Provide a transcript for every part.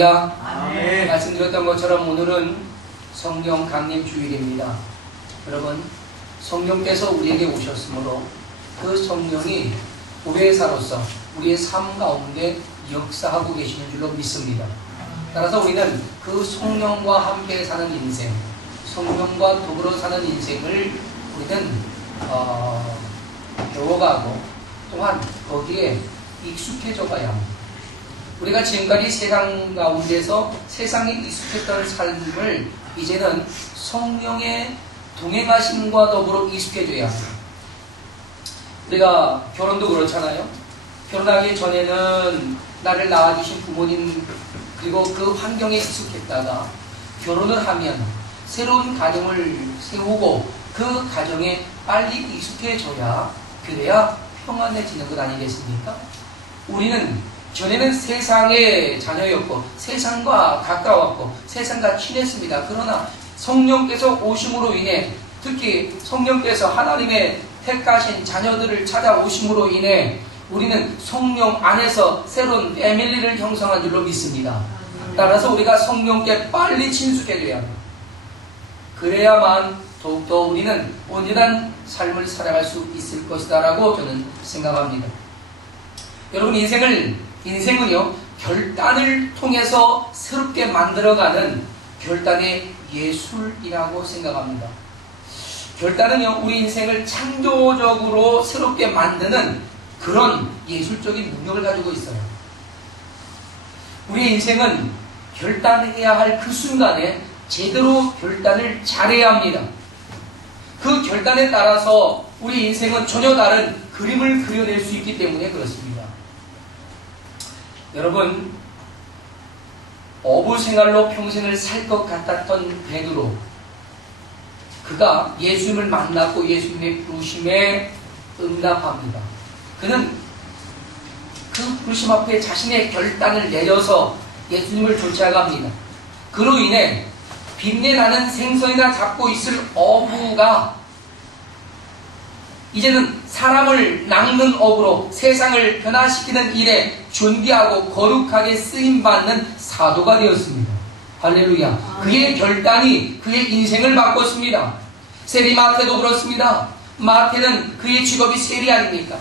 할렐루야. 아멘. 말씀드렸던 것처럼 오늘은 성령 강림 주일입니다. 여러분, 성령께서 우리에게 오셨으므로 그 성령이 보혜사로서 우리의 삶 가운데 역사하고 계시는 줄로 믿습니다. 따라서 우리는 그 성령과 함께 사는 인생, 성령과 더불어 사는 인생을 우리는 배워가고 또한 거기에 익숙해져 가야 합니다. 우리가 지금까지 세상 가운데서 세상에 익숙했던 삶을 이제는 성령의 동행하심과 더불어 익숙해져야 합니다. 우리가 결혼도 그렇잖아요. 결혼하기 전에는 나를 낳아주신 부모님 그리고 그 환경에 익숙했다가 결혼을 하면 새로운 가정을 세우고 그 가정에 빨리 익숙해져야 그래야 평안해지는 것 아니겠습니까? 우리는 전에는 세상의 자녀였고 세상과 가까웠고 세상과 친했습니다. 그러나 성령께서 오심으로 인해 특히 성령께서 하나님의 택하신 자녀들을 찾아오심으로 인해 우리는 성령 안에서 새로운 패밀리를 형성한 줄로 믿습니다. 따라서 우리가 성령께 빨리 친숙해져야 합니다. 그래야만 더욱더 우리는 온전한 삶을 살아갈 수 있을 것이다 라고 저는 생각합니다. 여러분, 인생은요 결단을 통해서 새롭게 만들어가는 결단의 예술이라고 생각합니다. 결단은요 우리 인생을 창조적으로 새롭게 만드는 그런 예술적인 능력을 가지고 있어요. 우리 인생은 결단해야 할 그 순간에 제대로 결단을 잘해야 합니다. 그 결단에 따라서 우리 인생은 전혀 다른 그림을 그려낼 수 있기 때문에 그렇습니다. 여러분, 어부 생활로 평생을 살 것 같았던 베드로, 그가 예수님을 만났고 예수님의 부르심에 응답합니다. 그는 그 부르심 앞에 자신의 결단을 내려서 예수님을 쫓아갑니다. 그로 인해 빈내나는 생선이나 잡고 있을 어부가 이제는 사람을 낚는 어부로 세상을 변화시키는 일에 존귀하고 거룩하게 쓰임받는 사도가 되었습니다. 할렐루야. 그의 결단이 그의 인생을 바꿨습니다. 세리 마태도 그렇습니다. 마태는 그의 직업이 세리 아닙니까?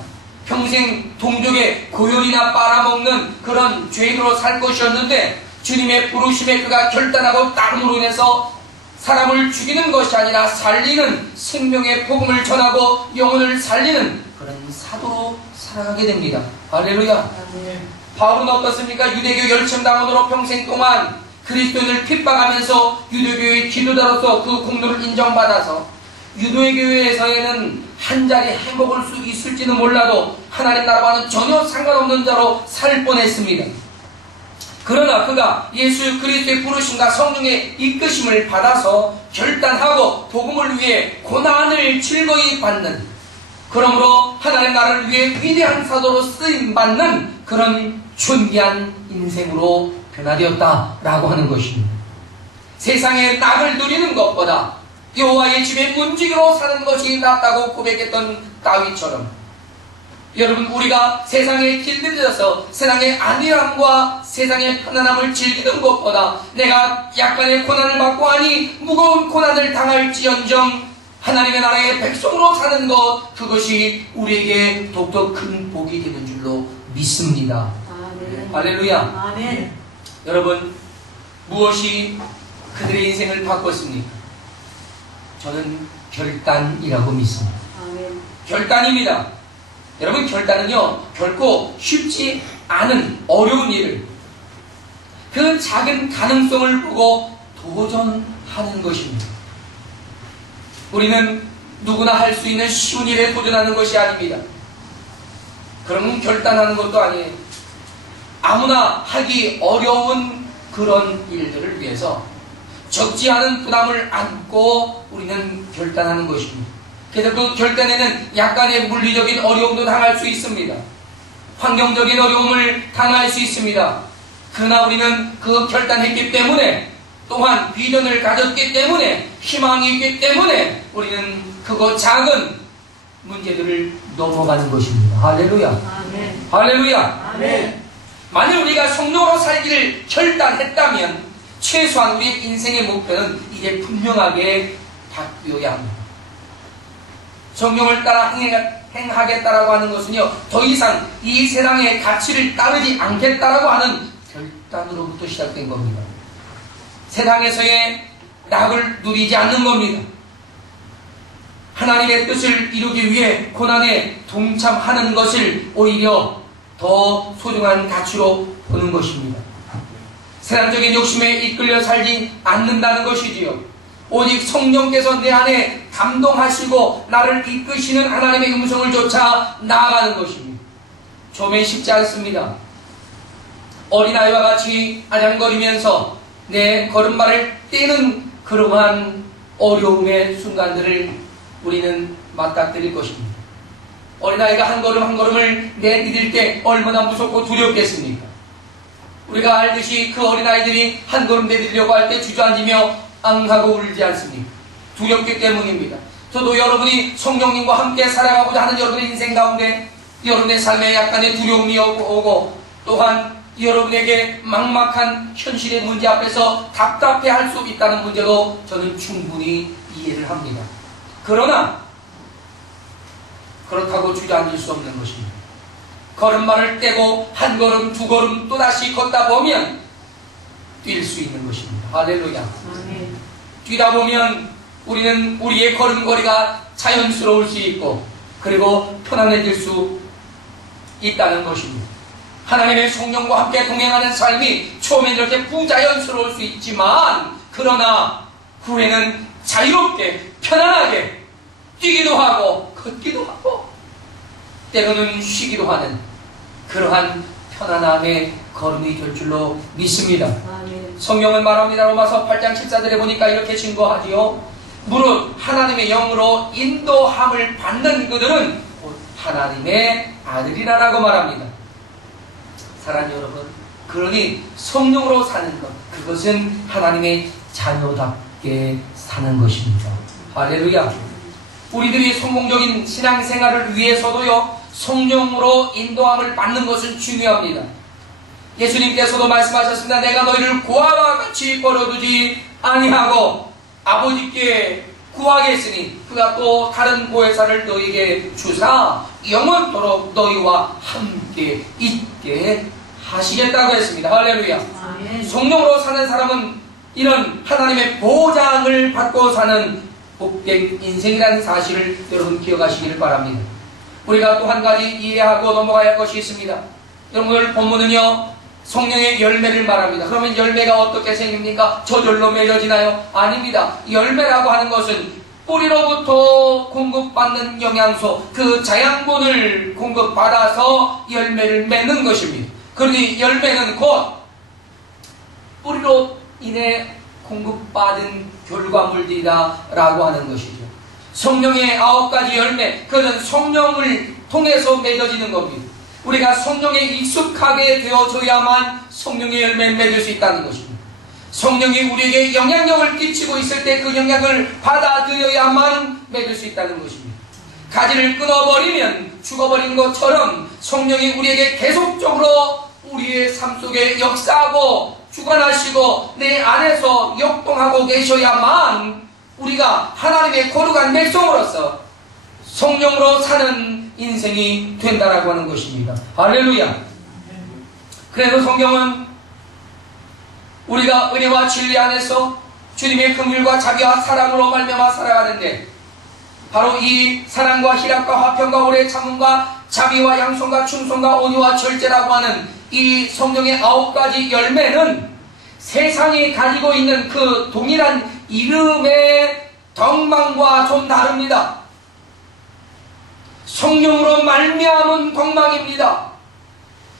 평생 동족의 고혈이나 빨아먹는 그런 죄인으로 살 것이었는데 주님의 부르심에 그가 결단하고 따름으로 인해서 사람을 죽이는 것이 아니라 살리는 생명의 복음을 전하고 영혼을 살리는 그런 사도로 살아가게 됩니다. 할렐루야. 바울은 어떻습니까? 유대교 열sem당원으로 평생 동안 그리스도인을 핍박하면서 유대교의 지도자로서 그 공로를 인정받아서 유대교회에서는 한 자리 해먹을 수 있을지는 몰라도 하나님 나라와는 전혀 상관없는 자로 살 뻔했습니다. 그러나 그가 예수 그리스도의 부르심과 성령의 이끄심을 받아서 결단하고 복음을 위해 고난을 즐거이 받는, 그러므로 하나님 나라를 위해 위대한 사도로 쓰임받는 그런 존귀한 인생으로 변화되었다라고 하는 것입니다. 세상의 낙을 누리는 것보다 여호와의 집에 문지기로 사는 것이 낫다고 고백했던 다윗처럼, 여러분, 우리가 세상에 길들여서 세상의 안일함과 세상의 편안함을 즐기는 것보다 내가 약간의 고난을 받고 하니 무거운 고난을 당할지언정 하나님의 나라의 백성으로 사는 것, 그것이 우리에게 더욱더 큰 복이 되는 줄로 믿습니다. 아멘. 할렐루야. 아멘. 여러분, 무엇이 그들의 인생을 바꿨습니까? 저는 결단이라고 믿습니다. 아멘. 결단입니다. 여러분, 결단은요 결코 쉽지 않은 어려운 일을, 그 작은 가능성을 보고 도전하는 것입니다. 우리는 누구나 할 수 있는 쉬운 일에 도전하는 것이 아닙니다. 그러면 결단하는 것도 아니에요. 아무나 하기 어려운 그런 일들을 위해서 적지 않은 부담을 안고 우리는 결단하는 것입니다. 그래서 그 결단에는 약간의 물리적인 어려움도 당할 수 있습니다. 환경적인 어려움을 당할 수 있습니다. 그러나 우리는 그 결단했기 때문에, 또한 비전을 가졌기 때문에, 희망이 있기 때문에 우리는 크고 작은 문제들을 넘어가는 것입니다. 할렐루야. 아멘. 할렐루야. 아멘. 만일 우리가 성령으로 살기를 결단했다면 최소한 우리의 인생의 목표는 이제 분명하게 바뀌어야 합니다. 성령을 따라 행하겠다라고 하는 것은요, 더 이상 이 세상의 가치를 따르지 않겠다라고 하는 결단으로부터 시작된 겁니다. 세상에서의 낙을 누리지 않는 겁니다. 하나님의 뜻을 이루기 위해 고난에 동참하는 것을 오히려 더 소중한 가치로 보는 것입니다. 세상적인 욕심에 이끌려 살지 않는다는 것이지요. 오직 성령께서 내 안에 감동하시고 나를 이끄시는 하나님의 음성을 쫓아 나아가는 것입니다. 처음엔 쉽지 않습니다. 어린아이와 같이 아장거리면서 내 걸음마를 떼는 그러한 어려움의 순간들을 우리는 맞닥뜨릴 것입니다. 어린아이가 한 걸음 한 걸음을 내디딜 때 얼마나 무섭고 두렵겠습니까? 우리가 알듯이 그 어린아이들이 한 걸음 내디디려고 할 때 주저앉으며 앙하고 울지 않습니까? 두렵기 때문입니다. 저도 여러분이 성령님과 함께 살아가고자 하는 여러분의 인생 가운데 여러분의 삶에 약간의 두려움이 오고 또한 여러분에게 막막한 현실의 문제 앞에서 답답해할 수 있다는 문제도 저는 충분히 이해를 합니다. 그러나 그렇다고 주저앉을 수 없는 것입니다. 걸음마를 떼고 한 걸음 두 걸음 또다시 걷다 보면 뛸 수 있는 것입니다. 할렐루야. 뛰다 보면 우리는 우리의 걸음걸이가 자연스러울 수 있고 그리고 편안해질 수 있다는 것입니다. 하나님의 성령과 함께 동행하는 삶이 처음엔 이렇게 부자연스러울 수 있지만 그러나 후에는 자유롭게 편안하게 뛰기도 하고 걷기도 하고 때로는 쉬기도 하는 그러한 편안함의 걸음이 될 줄로 믿습니다. 성경은 말합니다. 로마서 8장 14절에 보니까 이렇게 증거하지요. 무릇 하나님의 영으로 인도함을 받는 그들은 곧 하나님의 아들이라라고 말합니다. 사랑하는 여러분, 그러니 성령으로 사는 것, 그것은 하나님의 자녀답게 사는 것입니다. 할렐루야. 우리들이 성공적인 신앙생활을 위해서도요, 성령으로 인도함을 받는 것은 중요합니다. 예수님께서도 말씀하셨습니다. 내가 너희를 고아와 같이 버려두지 아니하고 아버지께 구하겠으니 그가 또 다른 보혜사를 너희에게 주사 영원토록 너희와 함께 있게 하시겠다고 했습니다. 할렐루야. 성령으로 사는 사람은 이런 하나님의 보장을 받고 사는 복된 인생이라는 사실을 여러분 기억하시기를 바랍니다. 우리가 또 한 가지 이해하고 넘어가야 할 것이 있습니다. 여러분 오늘 본문은요, 성령의 열매를 말합니다. 그러면 열매가 어떻게 생깁니까? 저절로 맺어지나요? 아닙니다. 열매라고 하는 것은 뿌리로부터 공급받는 영양소, 그 자양분을 공급받아서 열매를 맺는 것입니다. 그러니 열매는 곧 뿌리로 인해 공급받은 결과물들이다라고 하는 것이죠. 성령의 9가지 열매, 그것은 성령을 통해서 맺어지는 겁니다. 우리가 성령에 익숙하게 되어져야만 성령의 열매를 맺을 수 있다는 것입니다. 성령이 우리에게 영향력을 끼치고 있을 때 그 영향을 받아들여야만 맺을 수 있다는 것입니다. 가지를 끊어버리면 죽어버린 것처럼 성령이 우리에게 계속적으로 우리의 삶 속에 역사하고 주관하시고 내 안에서 역동하고 계셔야만 우리가 하나님의 거룩한 백성으로서 성령으로 사는 인생이 된다라고 하는 것입니다. 할렐루야. 그래서 성경은 우리가 은혜와 진리 안에서 주님의 긍휼과 자비와 사랑으로 말미암아 살아가는데 바로 이 사랑과 희락과 화평과 오래 참음과 자비와 양손과 충성과 온유와 절제라고 하는 이 성령의 9가지 열매는 세상이 가지고 있는 그 동일한 이름의 덕망과 좀 다릅니다. 성령으로 말미암은 덕망입니다.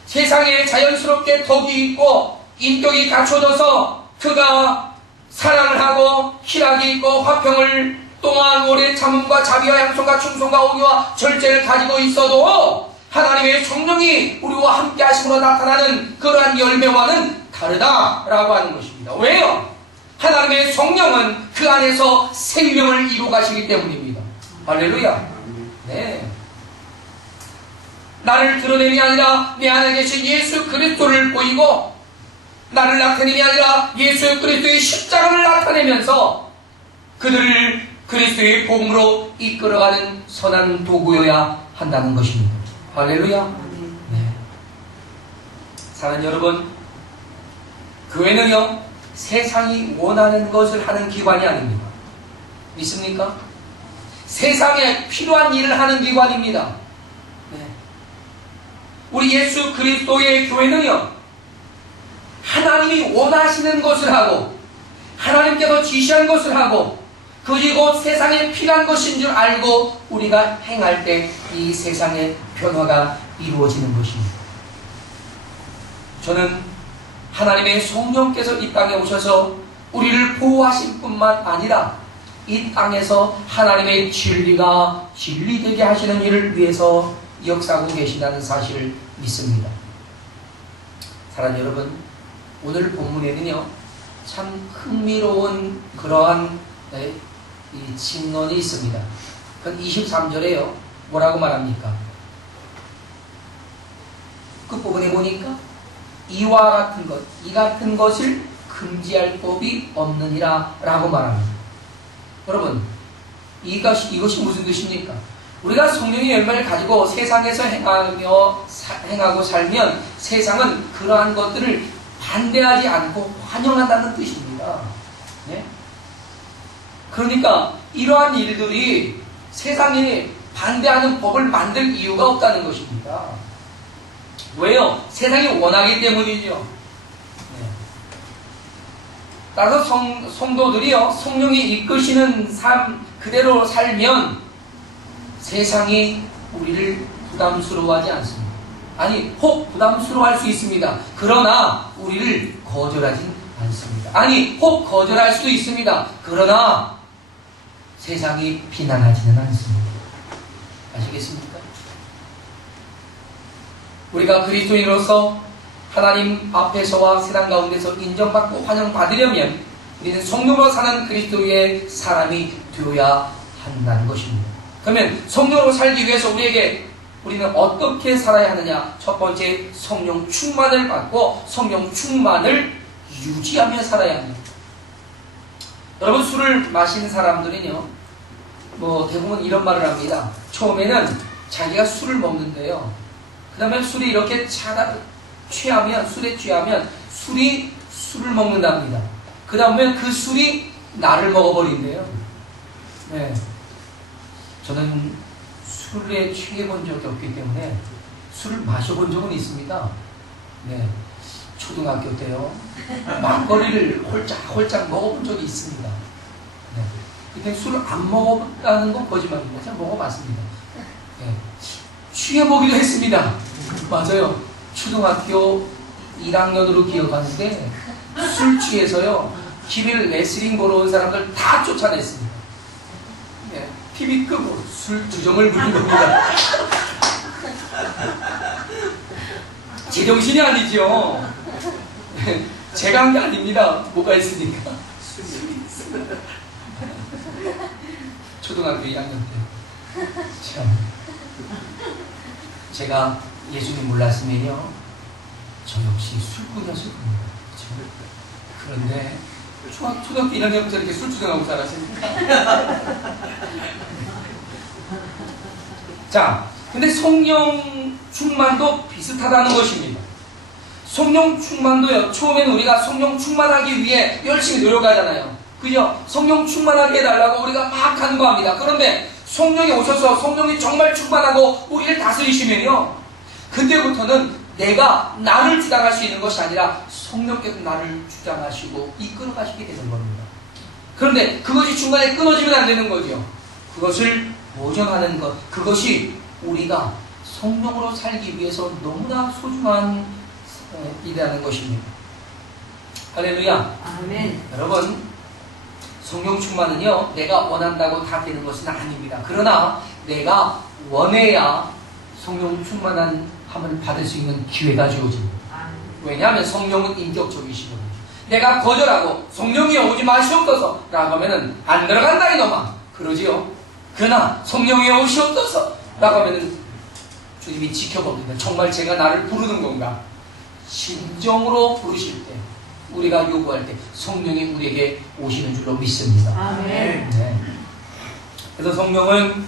세상에 자연스럽게 덕이 있고 인격이 갖춰져서 그가 사랑을 하고 희락이 있고 화평을 또한 오래 참음과 자비와 양손과 충성과 온유와 절제를 가지고 있어도 하나님의 성령이 우리와 함께 하심으로 나타나는 그러한 열매와는 다르다라고 하는 것입니다. 왜요? 하나님의 성령은 그 안에서 생명을 이루어 가시기 때문입니다. 할렐루야. 네. 나를 드러냄이 아니라 내 안에 계신 예수 그리스도를 보이고 나를 나타내이 아니라 예수 그리스도의 십자가를 나타내면서 그들을 그리스도의 복음으로 이끌어가는 선한 도구여야 한다는 것입니다. 할렐루야. 네. 사랑하는 여러분, 교회는요 세상이 원하는 것을 하는 기관이 아닙니다. 믿습니까? 세상에 필요한 일을 하는 기관입니다. 네. 우리 예수 그리스도의 교회는요 하나님이 원하시는 것을 하고 하나님께서 지시한 것을 하고 그리고 세상에 필요한 것인 줄 알고 우리가 행할 때 이 세상의 변화가 이루어지는 것입니다. 저는 하나님의 성령께서 이 땅에 오셔서 우리를 보호하실 뿐만 아니라 이 땅에서 하나님의 진리가 진리되게 하시는 일을 위해서 역사하고 계신다는 사실을 믿습니다. 사랑하는 여러분, 오늘 본문에는요 참 흥미로운 그러한 이 징언이 있습니다. 그건 23절에요 뭐라고 말합니까? 끝부분에 보니까 이와 같은 것, 이 같은 것을 금지할 법이 없느니라 라고 말합니다. 여러분, 이것이 무슨 뜻입니까? 우리가 성령의 열매를 가지고 세상에서 행하고 살면 세상은 그러한 것들을 반대하지 않고 환영한다는 뜻입니다. 네? 그러니까 이러한 일들이 세상이 반대하는 법을 만들 이유가 없다는 것입니다. 왜요? 세상이 원하기 때문이죠. 네. 따라서 성도들이요 성령이 이끄시는 삶 그대로 살면 세상이 우리를 부담스러워하지 않습니다. 아니, 혹 부담스러워할 수 있습니다. 그러나 우리를 거절하진 않습니다. 아니, 혹 거절할 수도 있습니다. 그러나 세상이 비난하지는 않습니다. 아시겠습니까? 우리가 그리스도인으로서 하나님 앞에서와 세상 가운데서 인정받고 환영받으려면 우리는 성령으로 사는 그리스도의 사람이 되어야 한다는 것입니다. 그러면 성령으로 살기 위해서 우리는 어떻게 살아야 하느냐? 첫 번째, 성령 충만을 받고 성령 충만을 유지하며 살아야 합니다. 여러분, 술을 마시는 사람들은요 대부분 이런 말을 합니다. 처음에는 자기가 술을 먹는데요, 그 다음에 술이 이렇게 술에 취하면 술이 술을 먹는답니다. 그 다음에 그 술이 나를 먹어버린대요. 네. 저는 술에 취해본 적이 없기 때문에 술을 마셔본 적은 있습니다. 네. 초등학교 때요 막걸리를 홀짝 먹어본 적이 있습니다. 네. 그때 술을 안 먹어봤다는 건 거짓말입니다. 제가 먹어봤습니다. 네. 취해보기도 했습니다. 맞아요. 초등학교 1학년으로 기억하는데 술 취해서요 TV를 레슬링 보러 온 사람들 다 쫓아냈습니다. 네. TV 끄고 술 주정을 부린 겁니다. 제정신이 아니죠. 제가 한 게 아닙니다. 뭐가 있으니까. 초등학교 2학년 때. 참. 제가 예수님 몰랐으면요, 저 역시 술꾼이었을 겁니다. 그런데 초등학교 1학년부터 이렇게 술 주정하고 살았습니다. 자, 근데 성령 충만도 비슷하다는 것입니다. 성령 충만도요, 처음에는 우리가 성령 충만하기 위해 열심히 노력하잖아요. 그죠? 성령 충만하게 해달라고 우리가 막 간구합니다. 그런데 성령이 오셔서 성령이 정말 충만하고 우리를 다스리시면요, 그때부터는 내가 나를 주장할 수 있는 것이 아니라 성령께서 나를 주장하시고 이끌어가시게 되는 겁니다. 그런데 그것이 중간에 끊어지면 안 되는 거죠. 그것을 보존하는 것, 그것이 우리가 성령으로 살기 위해서 너무나 소중한 일이라는 것입니다. 할렐루야. 아멘. 여러분, 성령 충만은요 내가 원한다고 다 되는 것은 아닙니다. 그러나 내가 원해야 성령 충만함을 받을 수 있는 기회가 주어집니다. 왜냐하면 성령은 인격적이시거든요. 내가 거절하고 성령이 오지 마시옵소서 라고 하면은 안 들어간다 이놈아, 그러지요. 그러나 성령이 오시옵소서 라고 하면은 주님이 지켜봅니다. 정말 제가 나를 부르는 건가? 진정으로 부르실 때, 우리가 요구할 때 성령이 우리에게 오시는 줄로 믿습니다. 아멘. 네. 그래서 성령은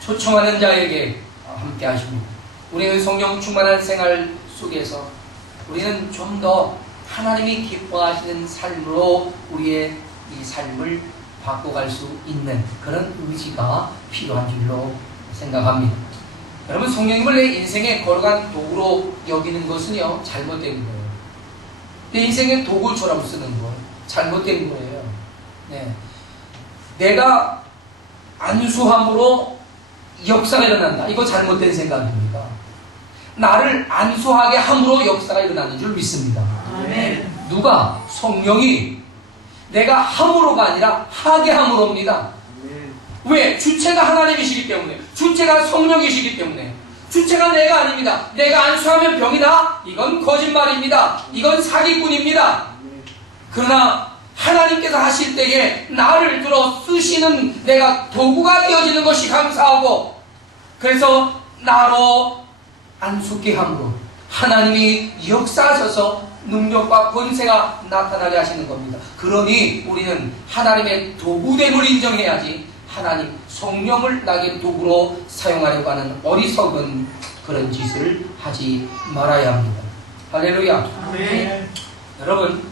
초청하는 자에게 함께 하십니다. 우리는 성령 충만한 생활 속에서 우리는 좀 더 하나님이 기뻐하시는 삶으로 우리의 이 삶을 바꿔갈 수 있는 그런 의지가 필요한 줄로 생각합니다. 여러분, 성령님을 내 인생에 걸어간 도구로 여기는 것은요, 잘못된 거예요. 내 인생의 도구처럼 쓰는 거, 잘못된 거예요. 네. 내가 안수함으로 역사가 일어난다. 이거 잘못된 생각입니다. 나를 안수하게 함으로 역사가 일어나는 줄 믿습니다. 아멘. 누가? 성령이 내가 함으로가 아니라 하게 함으로입니다. 왜? 주체가 하나님이시기 때문에, 주체가 성령이시기 때문에, 주체가 내가 아닙니다. 내가 안수하면 병이 나? 이건 거짓말입니다. 이건 사기꾼입니다. 그러나 하나님께서 하실 때에 나를 들어 쓰시는 내가 도구가 되어지는 것이 감사하고, 그래서 나로 안수케 함으로 하나님이 역사하셔서 능력과 권세가 나타나게 하시는 겁니다. 그러니 우리는 하나님의 도구됨을 인정해야지 하나님 성령을 나의 도구로 사용하려고 하는 어리석은 그런 짓을 하지 말아야 합니다. 할렐루야. 아멘. 여러분,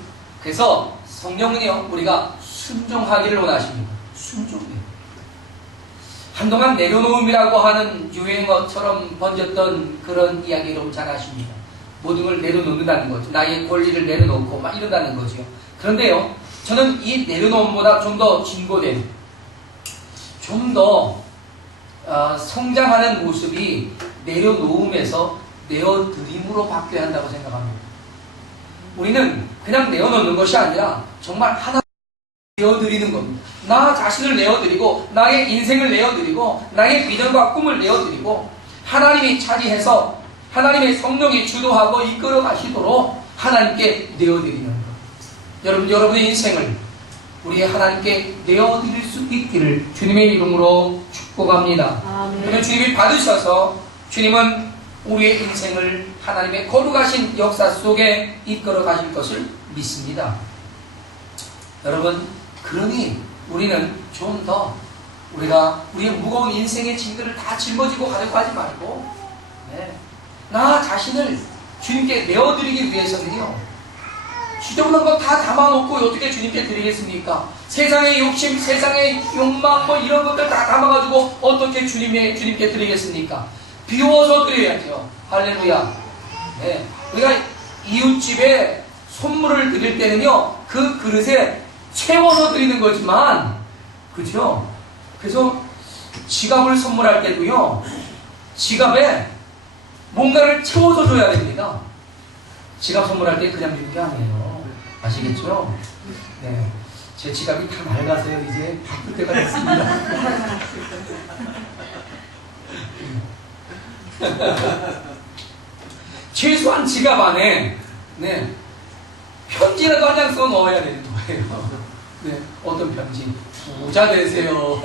그래서 성령은요, 우리가 순종하기를 원하십니다. 순종이요. 한동안 내려놓음이라고 하는 유행어처럼 번졌던 그런 이야기 여러분 잘 아십니다. 모든 걸 내려놓는다는 거죠. 나의 권리를 내려놓고 막 이런다는 거죠. 그런데요, 저는 이 내려놓음보다 좀 더 진보된, 좀 더 성장하는 모습이 내려놓음에서 내어드림으로 바뀌어야 한다고 생각합니다. 우리는 그냥 내어놓는 것이 아니라 정말 하나 내어드리는 겁니다. 나 자신을 내어드리고, 나의 인생을 내어드리고, 나의 비전과 꿈을 내어드리고, 하나님이 차지해서 하나님의 성령이 주도하고 이끌어 가시도록 하나님께 내어드리는 것. 여러분의 인생을 우리 하나님께 내어드릴 수 있기를 주님의 이름으로 축복합니다. 그러면 주님이 받으셔서 주님은 우리의 인생을 하나님의 거룩하신 역사 속에 이끌어 가실 것을 믿습니다. 여러분, 그러니 우리는 좀 더 우리의 무거운 인생의 짐들을 다 짊어지고 가려고 하지 말고, 나 자신을 주님께 내어드리기 위해서는요, 지저분한 거 다 담아놓고 어떻게 주님께 드리겠습니까? 세상의 욕심, 세상의 욕망, 뭐 이런 것들 다 담아가지고 어떻게 주님께 드리겠습니까? 비워서 드려야죠. 할렐루야. 네. 우리가 이웃집에 선물을 드릴 때는요, 그 그릇에 채워서 드리는 거지만, 그죠? 그래서 지갑을 선물할 때도요, 지갑에 뭔가를 채워서 줘야 됩니다. 지갑 선물할 때 그냥 주는 게 아니에요. 아시겠죠? 네. 제 지갑이 다 낡아서요, 이제 바꿀 때가 됐습니다. 최소한 지갑 안에, 편지라도 한 장 써 넣어야 되는 거예요. 어떤 편지? 부자 되세요.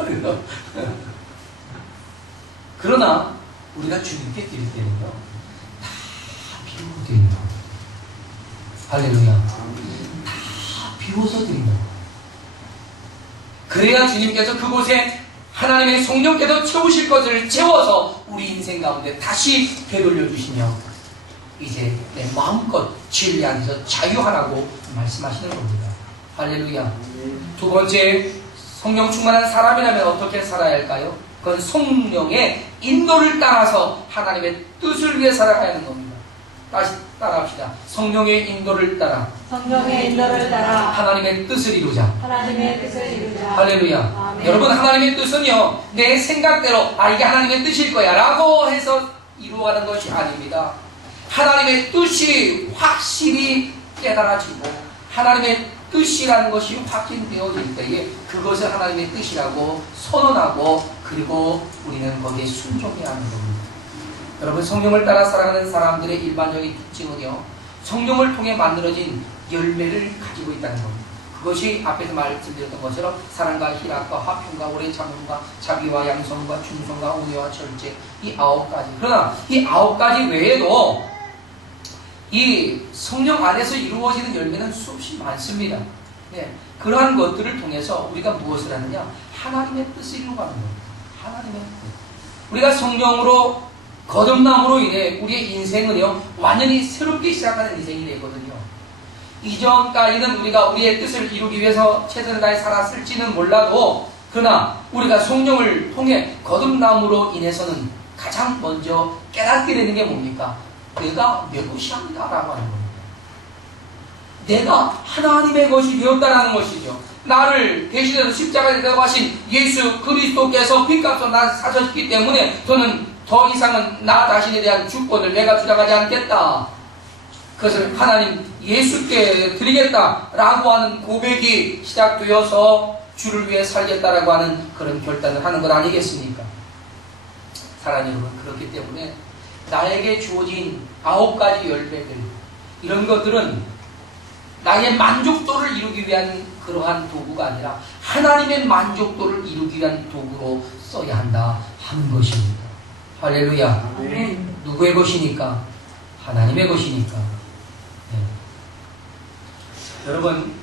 그러나, 우리가 주님께 드릴 때는요, 다 비우고 드리는 거예요. 할렐루야. 다 비워서 드리는 거예요. 그래야 주님께서 그곳에 하나님의 성령께서 채우실 것을 채워서 우리 인생 가운데 다시 되돌려 주시며, 이제 내 마음껏 진리 안에서 자유하라고 말씀하시는 겁니다. 할렐루야. 두 번째, 성령 충만한 사람이라면 어떻게 살아야 할까요? 그건 성령의 인도를 따라서 하나님의 뜻을 위해 살아가야 하는 겁니다. 다시 따라합시다. 성령의 인도를 따라. 성령의 인도를 따라 하나님의 뜻을 이루자. 하나님의 뜻을 이루자. 할렐루야. 아멘. 여러분, 하나님의 뜻은요, 내 생각대로 이게 하나님의 뜻일 거야 라고 해서 이루어가는 것이 아닙니다. 하나님의 뜻이 확실히 깨달아지고 하나님의 뜻이라는 것이 확인되어질 때에 그것을 하나님의 뜻이라고 선언하고, 그리고 우리는 거기에 순종해야 하는 겁니다. 여러분, 성령을 따라 살아가는 사람들의 일반적인 특징은요, 성령을 통해 만들어진 열매를 가지고 있다는 겁니다. 그것이 앞에서 말씀드렸던 것처럼 사랑과 희락과 화평과 오래 참음과 자비와 양성과 충성과 온유와 절제, 이 9가지. 그러나 이 9가지 외에도 이 성령 안에서 이루어지는 열매는 수없이 많습니다. 네, 그러한 것들을 통해서 우리가 무엇을 하느냐? 하나님의 뜻을 이루어가는 겁니다. 하나님의 뜻. 우리가 성령으로 거듭남으로 인해 우리의 인생은요 완전히 새롭게 시작하는 인생이 되거든요. 이전까지는 우리가 우리의 뜻을 이루기 위해서 최선을 다해 살았을지는 몰라도, 그러나 우리가 성령을 통해 거듭남으로 인해서는 가장 먼저 깨닫게 되는 게 뭡니까? 내가 내 것이 아니다라고 하는 겁니다. 내가 하나님의 것이 되었다라는 것이죠. 나를 대신해서 십자가에 대하신 예수 그리스도께서 빚값으로 나를 사셨기 때문에 저는 더 이상은 나 자신에 대한 주권을 내가 주장하지 않겠다. 그것을 하나님 예수께 드리겠다라고 하는 고백이 시작되어서 주를 위해 살겠다라고 하는 그런 결단을 하는 것 아니겠습니까? 사랑하는 여러분, 그렇기 때문에 나에게 주어진 9가지 열매들, 이런 것들은 나의 만족도를 이루기 위한 그러한 도구가 아니라 하나님의 만족도를 이루기 위한 도구로 써야 한다 하는 것입니다. 할렐루야. 아멘. 누구의 것이니까? 하나님의 것이니까. 네. 여러분,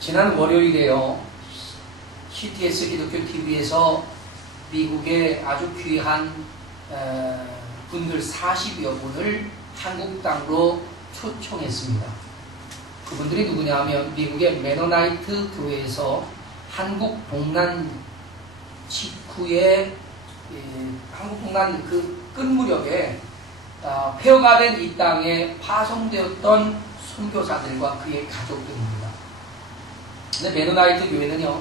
지난 월요일에요, CTS 기독교 TV에서 미국의 아주 귀한 분들 40여 분을 한국 땅으로 초청했습니다. 그분들이 누구냐 하면 미국의 메노나이트 교회에서 한국 동란 직후에 한국 동란 그 끝 무렵에 폐허가 된 이 땅에 파송되었던 선교사들과 그의 가족들입니다. 근데 메노나이트 교회는요,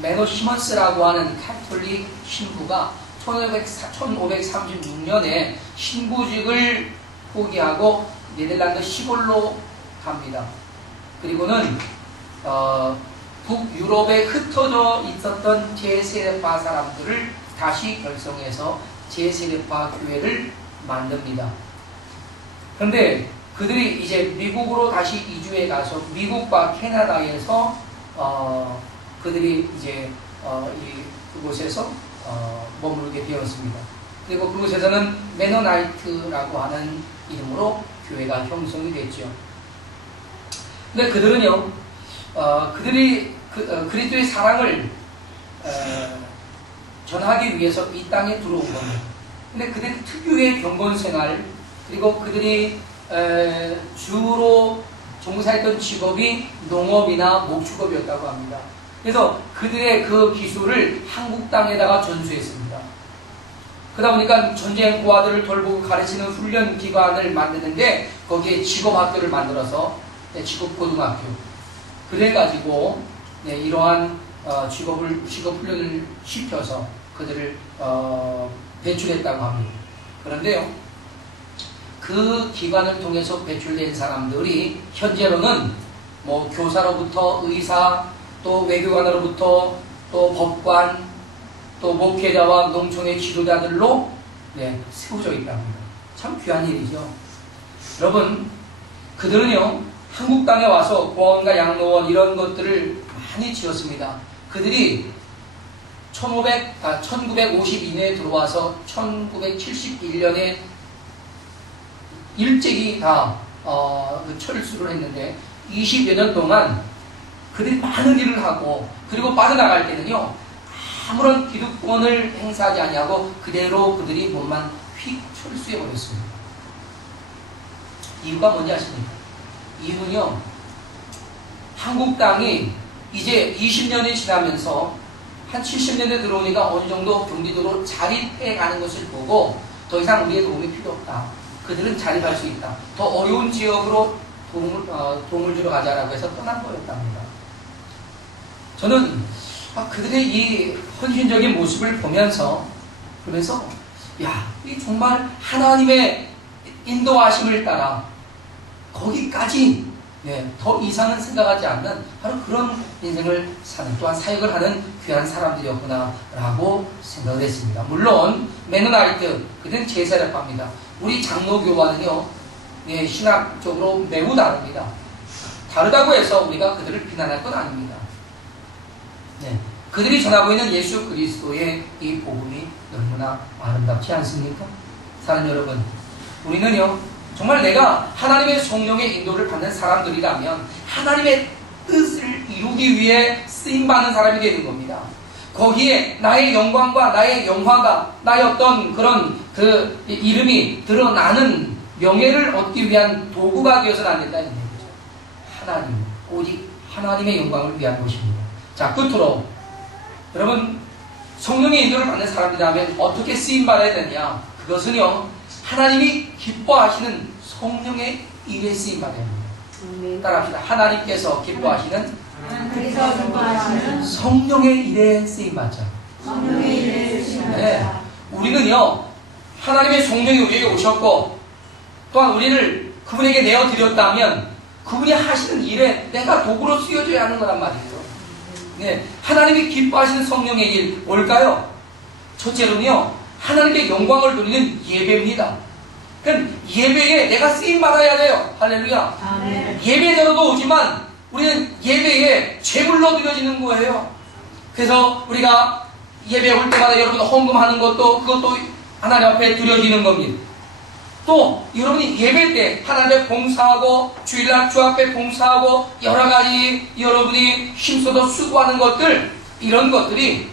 메노 시먼스라고 하는 카톨릭 신부가 1536년에 신부직을 포기하고 네덜란드 시골로 갑니다. 그리고는 북유럽에 흩어져 있었던 제세례파 사람들을 다시 결성해서 제세례파 교회를 만듭니다. 그런데 그들이 이제 미국으로 다시 이주해 가서 미국과 캐나다에서 그들이 이제 그곳에서 머물게 되었습니다. 그리고 그곳에서는 메노나이트라고 하는 이름으로 교회가 형성이 됐죠. 근데 그들은요, 그들이 그리스도의 사랑을 전하기 위해서 이 땅에 들어온 겁니다. 근데 그들이 특유의 경건 생활, 그리고 그들이 주로 종사했던 직업이 농업이나 목축업이었다고 합니다. 그래서 그들의 그 기술을 한국 땅에다가 전수했습니다. 그러다 보니까 전쟁 고아들을 돌보고 가르치는 훈련 기관을 만드는데 거기에 직업학교를 만들어서 직업고등학교, 그래가지고 이러한 직업 훈련을 시켜서 그들을 배출했다고 합니다. 그런데요, 그 기관을 통해서 배출된 사람들이 현재로는 뭐 교사로부터 의사, 또 외교관으로부터 또 법관, 또 목회자와 농촌의 지도자들로 세워져 있답니다. 참 귀한 일이죠. 여러분, 그들은요, 한국 땅에 와서 공원과 양로원 이런 것들을 많이 지었습니다. 그들이 1952년에 들어와서 1971년에 일찍이 다 철수를 했는데 20여 년 동안 그들이 많은 일을 하고, 그리고 빠져나갈 때는요, 아무런 기득권을 행사하지 아니하고 그대로 그들이 몸만 휙 철수해버렸습니다. 이유가 뭔지 아십니까? 이유는요, 한국 땅이 이제 20년이 지나면서 한 70년대 들어오니까 어느 정도 경기도로 자립해 가는 것을 보고 더 이상 우리의 도움이 필요 없다. 그들은 자립할 수 있다. 더 어려운 지역으로 도움을 주러 가자라고 해서 떠난 거였답니다. 저는 그들의 이 헌신적인 모습을 보면서, 그러면서 이 정말 하나님의 인도하심을 따라 거기까지 더 이상은 생각하지 않는 바로 그런 인생을 사는, 또한 사역을 하는 귀한 사람들이었구나 라고 생각을 했습니다. 물론 메노나이트, 그들은 제세례파입니다. 우리 장로교와는요, 신학적으로 매우 다릅니다. 다르다고 해서 우리가 그들을 비난할 건 아닙니다. 네. 그들이 전하고 있는 예수 그리스도의 이 복음이 너무나 아름답지 않습니까? 사랑하는 여러분, 우리는요, 정말 내가 하나님의 성령의 인도를 받는 사람들이라면 하나님의 뜻을 이루기 위해 쓰임받는 사람이 되는 겁니다. 거기에 나의 영광과 나의 영화가, 나의 어떤 그런 그 이름이 드러나는 명예를 얻기 위한 도구가 되어서는 안 된다는 얘기죠. 하나님, 오직 하나님의 영광을 위한 것입니다. 자, 끝으로 여러분, 성령의 인도를 받는 사람이라면 어떻게 쓰임받아야 되냐? 그것은요, 하나님이 기뻐하시는 성령의 일에 쓰임받아야 합니다. 따라합시다. 하나님께서 기뻐하시는 하나님께서 기뻐하시는 성령의 일에 쓰임받자. 성령의 일에 쓰임받자. 네. 우리는요, 하나님의 성령이 우리에게 오셨고, 또한 우리를 그분에게 내어드렸다면, 그분이 하시는 일에 내가 도구로 쓰여져야 하는 거란 말이에요. 네. 하나님이 기뻐하시는 성령의 일, 뭘까요? 첫째로는요, 하나님의 영광을 누리는 예배입니다. 그럼 예배에 내가 쓰임받아야 돼요. 할렐루야. 아멘. 예배대로도 오지만, 우리는 예배에 제물로 드려지는 거예요. 그래서 우리가 예배 올 때마다 여러분 헌금하는 그것도 하나님 앞에 드려지는 겁니다. 또 여러분이 예배 때 하나님 앞에 봉사하고 주일날 주 앞에 봉사하고 여러 가지 여러분이 힘써서 수고하는 것들, 이런 것들이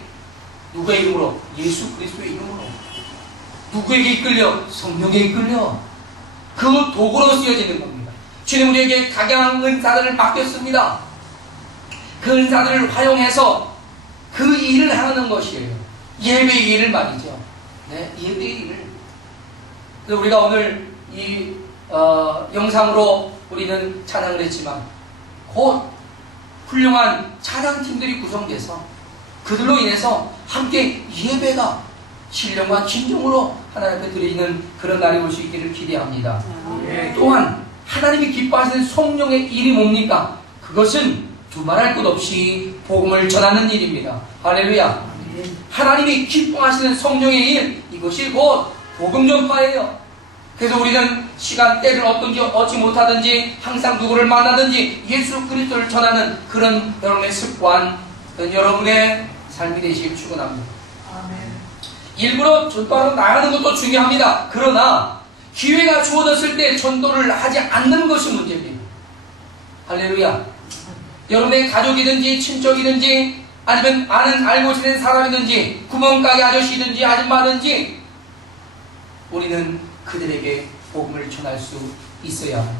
누구의 이름으로? 예수 그리스도의 이름으로. 누구에게 이끌려? 성령에 이끌려. 그 도구로 쓰여지는 겁니다. 주님 우리에게 각양 은사들을 맡겼습니다. 그 은사들을 활용해서 그 일을 하는 것이에요. 예배의 일을 말이죠. 네, 예배의 일을. 그래서 우리가 오늘 이 영상으로 우리는 찬양을 했지만 곧 훌륭한 찬양팀들이 구성돼서 그들로 인해서 함께 예배가 신령과 진정으로 하나님 앞에 드리는 그런 날이 올 수 있기를 기대합니다. 또한 하나님이 기뻐하시는 성령의 일이 뭡니까? 그것은 두말할 것 없이 복음을 전하는 일입니다. 할렐루야. 하나님이 기뻐하시는 성령의 일, 이것이 곧 복음 전파예요. 그래서 우리는 시간대를 얻지 못하든지 항상 누구를 만나든지 예수 그리스도를 전하는 그런 여러분의 습관, 그런 여러분의 삶이 되시길 축원합니다. 일부러 전도하러 나가는 것도 중요합니다. 그러나 기회가 주어졌을 때 전도를 하지 않는 것이 문제입니다. 할렐루야. 여러분의 가족이든지 친척이든지 아니면 알고 지낸 사람이든지 구멍가게 아저씨든지 아줌마든지 우리는 그들에게 복음을 전할 수 있어야 합니다.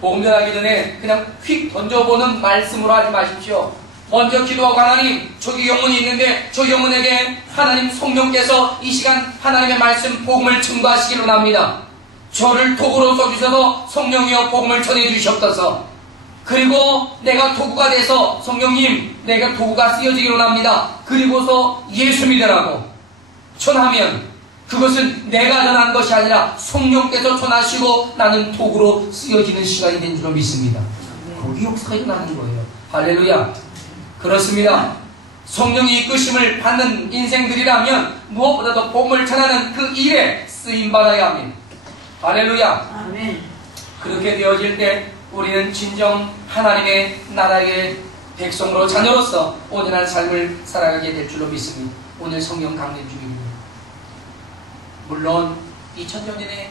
복음 전하기 전에 그냥 휙 던져보는 말씀으로 하지 마십시오. 먼저 기도하고 하나님, 저기 영혼이 있는데 저 영혼에게 하나님 성령께서 이 시간 하나님의 말씀 복음을 증거하시기를 원합니다. 저를 도구로 써주셔서 성령이여 복음을 전해주시옵소서. 그리고 내가 도구가 돼서 성령님 내가 도구가 쓰여지기를 원합니다. 그리고서 예수 믿으라고 전하면 그것은 내가 전한 것이 아니라 성령께서 전하시고 나는 도구로 쓰여지는 시간이 된 줄로 믿습니다. 거기 역사가 일어나는 거예요. 할렐루야. 그렇습니다. 성령이 이끄심을 받는 인생들이라면 무엇보다도 복음을 전하는 그 일에 쓰임받아야 합니다. 할렐루야. 아멘. 그렇게 되어질 때 우리는 진정 하나님의 나라의 백성으로 자녀로서 온전한 삶을 살아가게 될 줄로 믿습니다. 오늘 성령 강림 중입니다. 물론 2000년 전에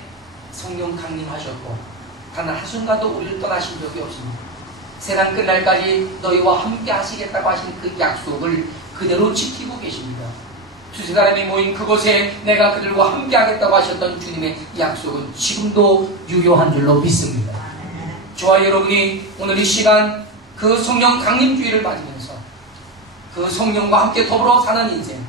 성령 강림하셨고 단 한순간도 우리를 떠나신 적이 없습니다. 세상 끝날까지 너희와 함께 하시겠다고 하신 그 약속을 그대로 지키고 계십니다. 두세 사람이 모인 그곳에 내가 그들과 함께 하겠다고 하셨던 주님의 약속은 지금도 유효한 줄로 믿습니다. 저와 여러분이 오늘 이 시간 그 성령 강림주의를 맞으면서 그 성령과 함께 더불어 사는 인생,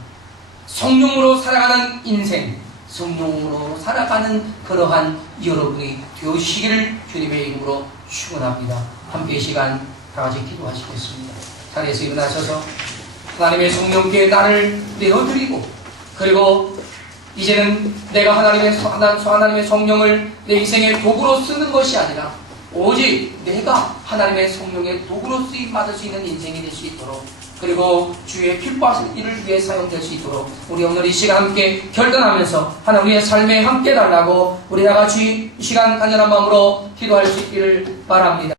성령으로 살아가는 인생, 성령으로 살아가는 그러한 여러분이 되시기를 주님의 이름으로 축원합니다. 함께 이 시간 다같이 기도하시겠습니다. 자리에서 일어나셔서 하나님의 성령께 나를 내어드리고 그리고 이제는 내가 하나님의 성령을 내 인생의 도구로 쓰는 것이 아니라 오직 내가 하나님의 성령의 도구로 쓰임받을 수 있는 인생이 될 수 있도록 그리고 주의 기뻐하시는 일을 위해 사용될 수 있도록 우리 오늘 이 시간 함께 결단하면서 하나님 우리의 삶에 함께 달라고 우리 다같이 이 시간 간절한 마음으로 기도할 수 있기를 바랍니다.